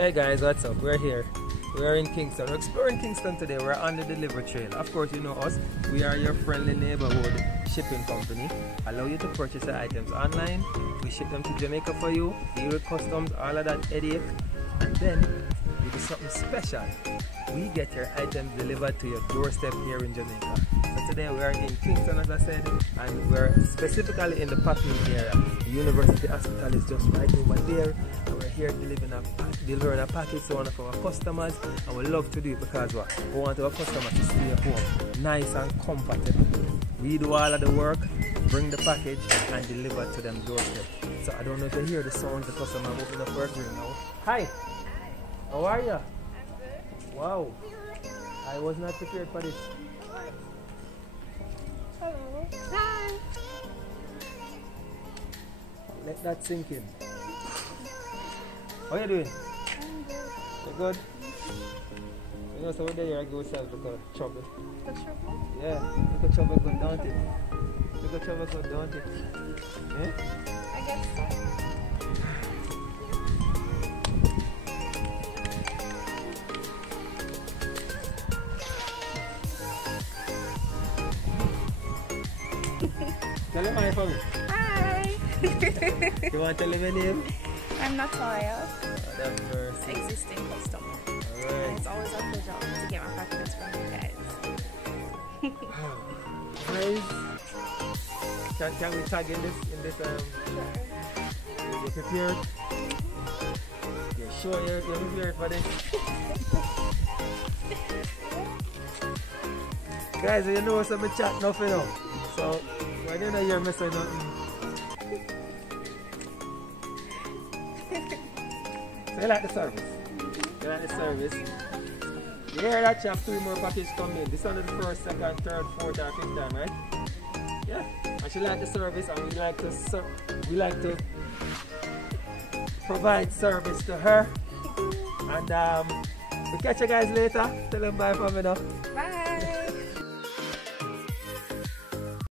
Hey guys, what's up? We're here. We're in Kingston. We're exploring Kingston today. We're on the delivery trail. Of course, you know us. We are your friendly neighborhood shipping company. Allow you to purchase the items online. We ship them to Jamaica for you. Deal with customs, all of that headache. And then we do something special. We get your items delivered to your doorstep here in Jamaica. So today we are in Kingston, as I said, and we're specifically in the packing area. The University Hospital is just right over there, and we're here delivering a package to one of our customers, and we love to do it because what? We want our customers to stay at home, nice and comfortable. We do all of the work, bring the package, and deliver to them doorstep. So I don't know if you hear the sounds the customer open up for a drink now. Hi, how are you? Wow, I was not prepared for this. Hello. Hi. Let that sink in. How you doing? I'm good. You good? You know, so we're there, I go south because of trouble. The trouble? Yeah, look at trouble good, don't it? Look at trouble good, don't it? Yeah? I guess so. Tell him hi for me. Hi. You want to tell him your name? I'm Natalia, That's mercy. existing customer. Alright. And it's always a pleasure to get my packages from you guys. Guys, can we tag in this Sure. you prepared? Yeah, sure you're prepared for this. Guys, you know some chat nothing now. So why didn't I hear me say nothing? So you like the service? You like the service? You hear that you have 3 more packages coming in. This one is the first, second, third, fourth, or 5th time, right? Yeah. And she like the service, and we like to provide service to her. And we catch you guys later. Tell them bye for me now.